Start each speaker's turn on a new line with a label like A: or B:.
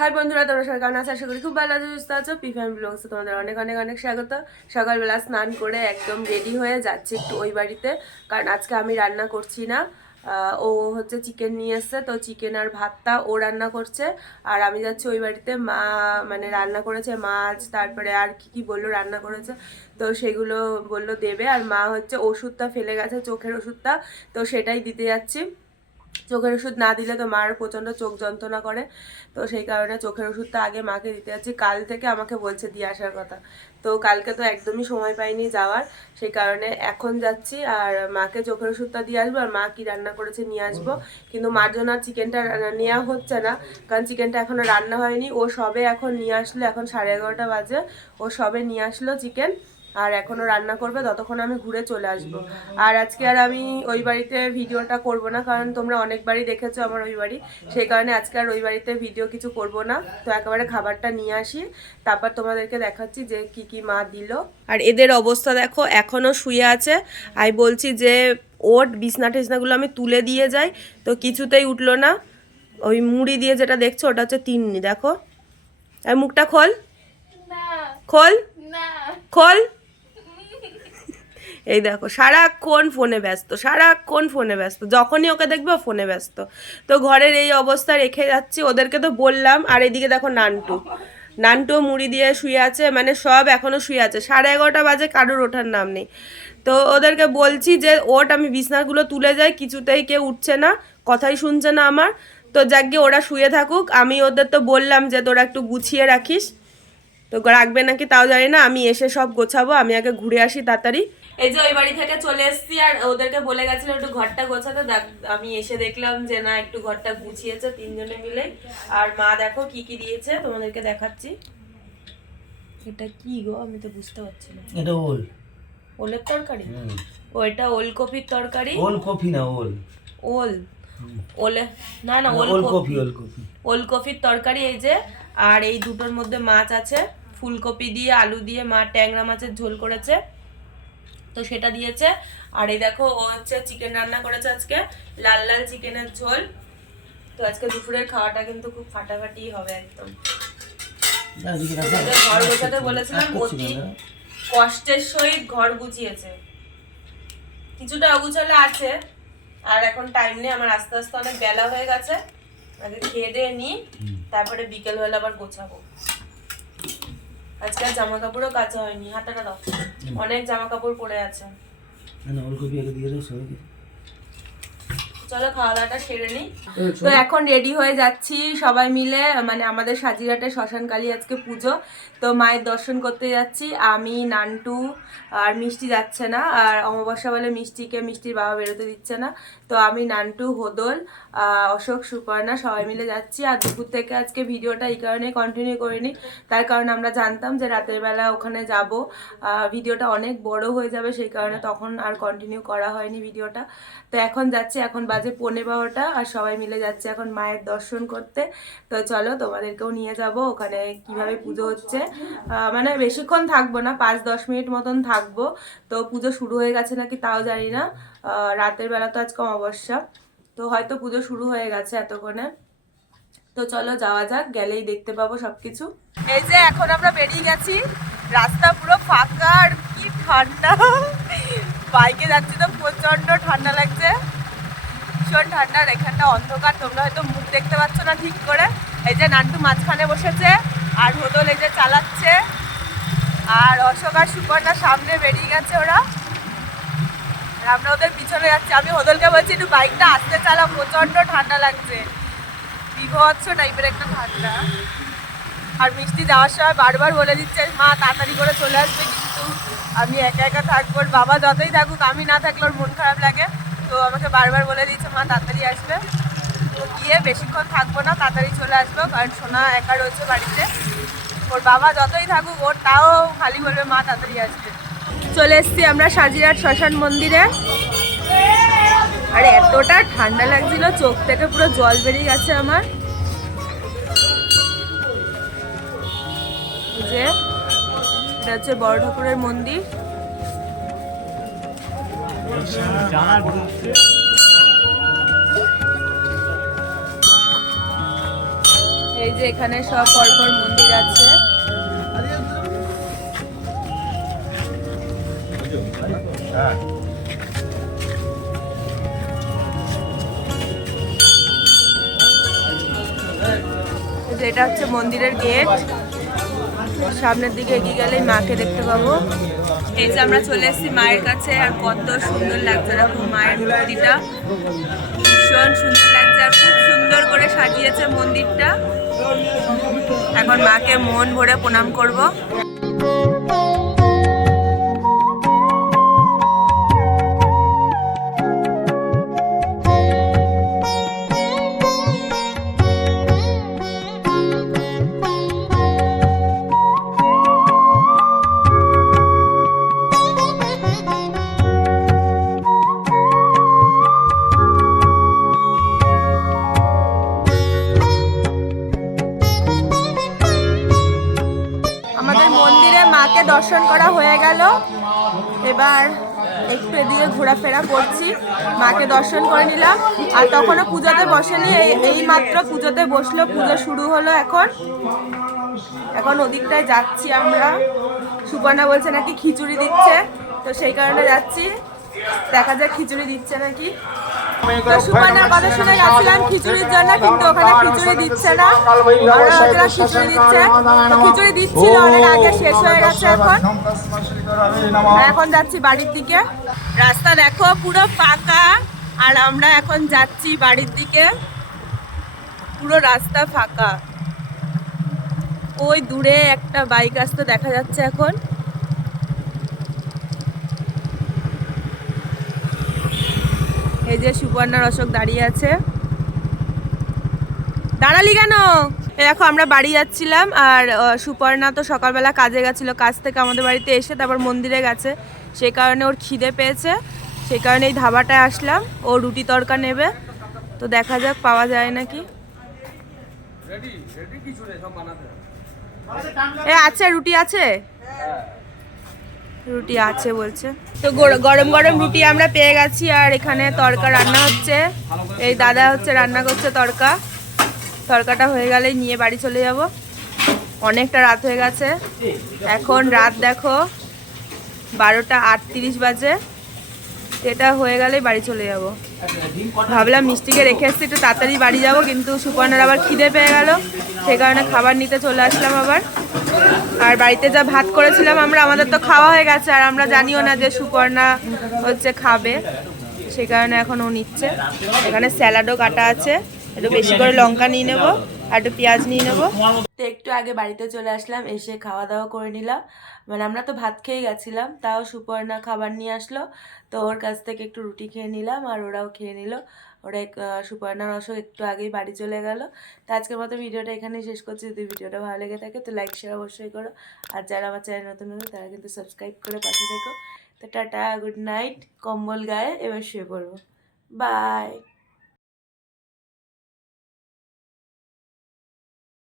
A: High বন্ধুরা, তোমরা সবাই কেমন আছো? আশা করি খুব ভালো আছো, সুস্থ আছো। পি ফ্যামিলি ব্লগসে তোমাদের অনেক অনেক অনেক স্বাগত। সকালবেলা স্নান করে একদম রেডি হয়ে যাচ্ছি একটু ওই বাড়িতে, কারণ আজকে আমি রান্না করছি না। ও হচ্ছে চিকেন নিয়ে এসছে, তো চিকেন আর ভাতটা ও রান্না করছে। আর আমি যাচ্ছি ওই বাড়িতে, মা মানে রান্না করেছে মাছ, তারপরে আর কি কি বলল, রান্না করেছে। তো সেগুলো বলল দেবে, আর মা হচ্ছে ওষুধটা ফেলে গেছে, চোখের ওষুধটা। তো সেটাই দিতে যাচ্ছি। চোখের ওষুধ না দিলে তো মার প্রচণ্ড চোখ যন্ত্রণা করে। তো সেই কারণে চোখের ওষুধটা আগে মাকে দিতে যাচ্ছি। কাল থেকে আমাকে বলছে দিয়ে আসার কথা। তো কালকে তো একদমই সময় পাইনি যাওয়ার। সেই কারণে এখন যাচ্ছি আর মাকে চোখের ওষুধটা দিয়ে আসব আর মা কি রান্না করেছে নিয়ে আসব। কিন্তু মার জন্য আর চিকেনটা নেওয়া হচ্ছে না। কারণ চিকেনটা এখনও রান্না হয়নি। ও সবে এখন নিয়ে আসলো। এখন সাড়ে এগারোটা বাজে। ও সবে নিয়ে আসলো চিকেন। আর এখনও রান্না করবে ততক্ষণ আমি ঘুরে চলে আসব। আর আজকে আর আমি ওই বাড়িতে ভিডিওটা করব না কারণ তোমরা অনেকবারই দেখেছ আমার ওই বাড়ি। সেই কারণে আজকে আর ওই বাড়িতে ভিডিও কিছু করব না। তো একেবারে খাবারটা নিয়ে আসি তারপর তোমাদেরকে দেখাচ্ছি যে কি কি মা দিল। আর এদের অবস্থা দেখো এখনও শুয়ে আছে। আমি বলছি যে ওট বিছনা টিছনাগুলো আমি তুলে দিয়ে যাই তো কিছুতেই উঠল না। ওই মুড়ি দিয়ে যেটা দেখছ ওটা হচ্ছে তিন্নি দেখো। আর মুখটা খোল। খোল। খোল। এই দেখো, সারাক্ষণ ফোনে ব্যস্ত, সারাক্ষণ ফোনে ব্যস্ত, যখনই ওকে দেখবে ফোনে ব্যস্ত। তো ঘরের এই অবস্থা রেখে যাচ্ছি, ওদেরকে তো বললাম, আর এদিকে দেখো নানটু। নানটু মুড়ি দিয়ে শুয়ে আছে মানে সব এখনও শুয়ে আছে, সাড়ে এগারোটা বাজে, কারোর ওঠার নাম নেই। তো ওদেরকে বলছি যে ওট আমি বিছনাগুলো তুলে যাই, কিছুতেই কেউ উঠছে না, কথাই শুনছে না আমার। তো যাকে ওরা শুয়ে থাকুক, আমি ওদের তো বললাম যে, তোরা একটু গুছিয়ে রাখিস। তো রাখবে নাকি তাও জানি না, আমি এসে সব গোছাবো, আমি আগে ঘুরে আসি তাড়াতাড়ি। এই যে ওই বাড়ি থেকে চলে এসেছি আর ওদেরকে বলে গেছিল একটু ঘরটা গোছাতে। আমি এসে দেখলাম যে না একটু ঘরটা গুছিয়েছে তিনজনে মিলে। আর মা দেখো কি কি দিয়েছে তোমাদেরকে দেখাচ্ছি। এটা কি গো? আমি তো বুঝতে পারছি না।
B: এটা ওল।
A: ওলের তরকারি? ও এটা ওলকপির তরকারি?
B: ওল কফি না ওল।
A: ওল? ওলে না না
B: ওল
A: ওল
B: কফি ওল কফি
A: ওলকপির তরকারি এই যে। আর এই দুটোর মধ্যে মাছ আছে। ফুলকপি দিয়ে আলু দিয়ে মা ট্যাংরা মাছের ঝোল করেছে। তো সেটা দিয়েছে। আর এই দেখো ও হচ্ছে চিকেন রান্না করেছে আজকে লাল লাল চিকেনের ঝোল। তো আজকে দুপুরের খাওয়াটা কিন্তু খুব ফাটাফাটি হবে একদম। ঘর গোছাতে বলেছিলাম অতি কষ্টের সহিত ঘর গুছিয়েছে। কিছুটা অগুছালে আছে আর এখন টাইম নেই আমার আস্তে আস্তে অনেক বেলা হয়ে গেছে। আগে খেয়ে দিয়ে নিই তারপরে বিকেল বেলা আবার গোছাবো। আজকে জামা কাপড়ও কাচা হয়নি হাতাটা দাও। অনেক জামা কাপড় পরে আছে।
B: না ওর কফি আগে দিয়ে দাও সবাইকে।
A: চলো খাওয়া দাওয়াটা সেরে নিই। তো এখন রেডি হয়ে যাচ্ছি সবাই মিলে মানে আমাদের সাজিরাটে শ্মশানকালী আজকে পুজো। তো মায়ের দর্শন করতে যাচ্ছি। আমি নান্টু আর মিষ্টি যাচ্ছে না। আর অমাবস্যা বলে মিষ্টিকে মিষ্টির বাবা বেরোতে দিচ্ছে না। তো আমি নান্টু হোদল অশোক সুপর্ণা সবাই মিলে যাচ্ছি। আর দুপুর থেকে আজকে ভিডিওটা এই কারণে কন্টিনিউ করিনি। তার কারণ আমরা জানতাম যে রাতের বেলা ওখানে যাব। ভিডিওটা অনেক বড় হয়ে যাবে সেই কারণে তখন আর কন্টিনিউ করা হয়নি ভিডিওটা। তো এখন যাচ্ছি এখন বাজে পৌনে বারোটা আর সবাই মিলে যাচ্ছে এখন মায়ের দর্শন করতে। তো চলো তোমাদেরকেও নিয়ে যাব, ওখানে কীভাবে পুজো হচ্ছে। মানে বেশিক্ষণ থাকব না, পাঁচ দশ মিনিট মতন থাকব। তো পুজো শুরু হয়ে গেছে নাকি তাও জানি না। রাতের বেলা তো আজকে অমাবস্যা। তো হয়তো পুজো শুরু হয়ে গেছে এতক্ষণে। তো চলো যাওয়া যাক, গেলেই দেখতে পাবো সবকিছু। এই যে এখন আমরা বেরিয়ে গেছি। রাস্তা পুরো ফাঁকা আর কি ঠান্ডা। বাইকে যাচ্ছি তো প্রচণ্ড ঠান্ডা লাগছে। ভীষণ ঠান্ডা, আর এখানটা অন্ধকার। তোমরা হয়তো মুখ দেখতে পাচ্ছ না ঠিক করে। এই যে নান্টু মাঝখানে বসেছে, আর হোদল এই যে চালাচ্ছে। আর অশোক আর সুপর্ণা সামনে বেরিয়ে গেছে ওরা। আর আমরা ওদের পিছনে যাচ্ছি। আমি হোদলকে বলছি, একটু বাইকটা আসতে চালা প্রচণ্ড ঠান্ডা লাগছে। বিভৎস টাইপের একটা ঠান্ডা। আর মিষ্টি যাওয়ার সময় বারবার বলে দিচ্ছে, মা, তাড়াতাড়ি করে চলে আসবে কিন্তু। আমি একা একা থাকব বাবা যতই থাকুক, আমি না থাকলে ওর মন খারাপ লাগে। তো আমাকে বারবার বলে দিচ্ছে মা, তাড়াতাড়ি আসবে। তো গিয়ে বেশিক্ষণ থাকব না, তাড়াতাড়ি চলে আসব। কারণ সোনা একা রয়েছে বাড়িতে। ওর বাবা যতই থাকুক, ওর তাও খালি বলবে, মা, তাড়াতাড়ি আসবে। চলে এসছি আমরা সাজিরাট শ্মশান মন্দিরে। আর, এতটা ঠান্ডা লাগছিল, চোখ থেকে পুরো জল বেরিয়ে গেছে আমার। যে, এটা হচ্ছে বড় ঠাকুরের মন্দির। এই যে এখানে সব পরপর মন্দির আছে। এটা হচ্ছে মন্দিরের গেট। সামনের দিকে এগিয়ে গেলেই মাকে দেখতে পাবো। এই যে আমরা চলে এসেছি মায়ের কাছে, আর কত সুন্দর লাগছে দেখো মায়ের মূর্তিটা। ভীষণ সুন্দর লাগছে, আর খুব সুন্দর করে সাজিয়েছে মন্দিরটা। এখন মাকে মন ভরে প্রণাম করব। এবার একটু এদিকে ঘোরাফেরা করছি। মাকে দর্শন করে নিলাম। আর তখনও পুজোতে বসেনি, এই এই মাত্র পুজোতে বসল। পুজো শুরু হলো এখন। এখন ওদিকটায় যাচ্ছি আমরা। সুপর্ণা বলছে নাকি খিচুড়ি দিচ্ছে। তো সেই কারণে যাচ্ছি। দেখা যাক খিচুড়ি দিচ্ছে নাকি। খিচুড়ির জন্য খিচুড়ি দিচ্ছে না। আমরা দিচ্ছে। খিচুড়ি শেষ হয়ে গেছে এখন। এখন যাচ্ছি বাড়ির দিকে। রাস্তা দেখো, পুরো ফাঁকা। আর আমরা এখন যাচ্ছি বাড়ির দিকে। পুরো রাস্তা ফাঁকা। ওই দূরে একটা বাইক আসতে দেখা যাচ্ছে এখন। এই যে সুবর্ণার অশোক দাঁড়িয়ে আছে। দাঁড়ালি কেন? দেখো আমরা বাড়ি যাচ্ছিলাম আর সুপর্ণা তো সকালবেলা কাজে গেছিল কাজ থেকে আমাদের বাড়িতে এসে তারপর মন্দিরে গেছে। সেই কারণে ওর খিদে পেয়েছে সেই কারণে এই ধাবাটায় আসলাম ও রুটি তরকা নেবে। তো দেখা যাক পাওয়া যায় নাকি। এ আছে রুটি আছে? রুটি আছে বলছে। তো গরম গরম রুটি আমরা পেয়ে গেছি আর এখানে তরকা রান্না হচ্ছে। এই দাদা হচ্ছে রান্না করছে তরকা। তরকাটা হয়ে গেলেই নিয়ে বাড়ি চলে যাব। অনেকটা রাত হয়ে গেছে। এখন রাত দেখো, বারোটা আটত্রিশ বাজে। এটা হয়ে গেলেই বাড়ি চলে যাব। ভাবলাম মিষ্টিকে রেখে এসছি, একটু তাড়াতাড়ি বাড়ি যাব, কিন্তু সুপর্ণার আবার খিদে পেয়ে গেল। সে কারণে খাবার নিতে চলে আসলাম আবার। আর বাড়িতে যা ভাত করেছিলাম আমরা, আমাদের তো খাওয়া হয়ে গেছে, আর আমরা জানিও না যে সুপর্ণা হচ্ছে খাবে। সে কারণে এখন ও নিচ্ছে। এখানে স্যালাডও কাটা আছে। একটু বেশি করে লঙ্কা নিয়ে নেব, আর একটু পেঁয়াজ নিয়ে নেব। তো একটু আগে বাড়িতে চলে আসলাম, এসে খাওয়া দাওয়া করে নিলাম। মানে আমরা তো ভাত খেয়ে গেছিলাম, তাও সুপর্ণা খাবার নিয়ে আসলো। তো ওর কাছ থেকে একটু রুটি খেয়ে নিলাম, আর ওরাও খেয়ে নিল। ওরা সুপর্ণার অশোক একটু আগেই বাড়ি চলে গেল। তো আজকের মতো ভিডিওটা এখানেই শেষ করছি। যদি ভিডিওটা ভালো লেগে থাকে তো লাইক শেয়ার অবশ্যই করো। আর যারা আমার চ্যানেল নতুন নতুন তারা কিন্তু সাবস্ক্রাইব করে পাশে থেকো। তো টাটা গুড নাইট কম্বল গায়ে, এবার শুয়ে পড়ব। বাই